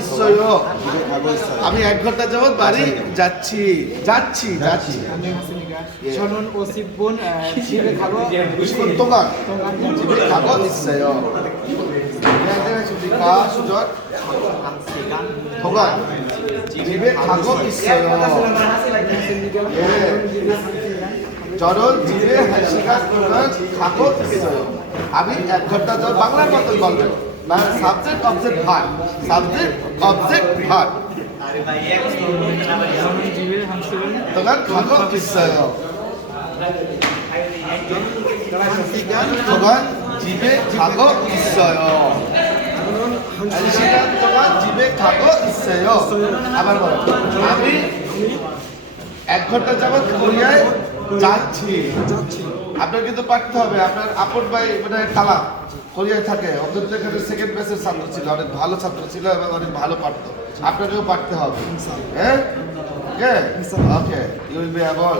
있어요. আমি 1 ঘন্টা যাবত বাড়ি যাচ্ছি। আমি হাসিনিকা 저는 50분 집에 가고 50분 동안 집에 가고 있어요. 네, 안녕하십니까? 수전 동안 집에 가고 있어요. 예. 저는 집에 1시간 동안 가고 있어요. আমি 1 ঘন্টা যাবত বাংলার মতো বলবেন। মানে subject object verb. Subject object verb. 저는 집에 1시간 동안 가고 있어요. 동안 집에 가고 있어요. 1시간 동안 집에 가고 있어요. আবার বলো আমি 1 ঘন্টা যাবত কোরিয়ায় যাচ্ছি। আপনার কিন্তু পারতে হবে। আপনার আপন ভাই মানে কালাম কোরিয়ায় থাকে। অন্তত এখানে সেকেন্ড ব্যাচের ছাত্র ছিল, অনেক ভালো ছাত্র ছিল এবং অনেক ভালো পারতো। আপনাকেও পারতে হবে। হ্যাঁ okay you will be able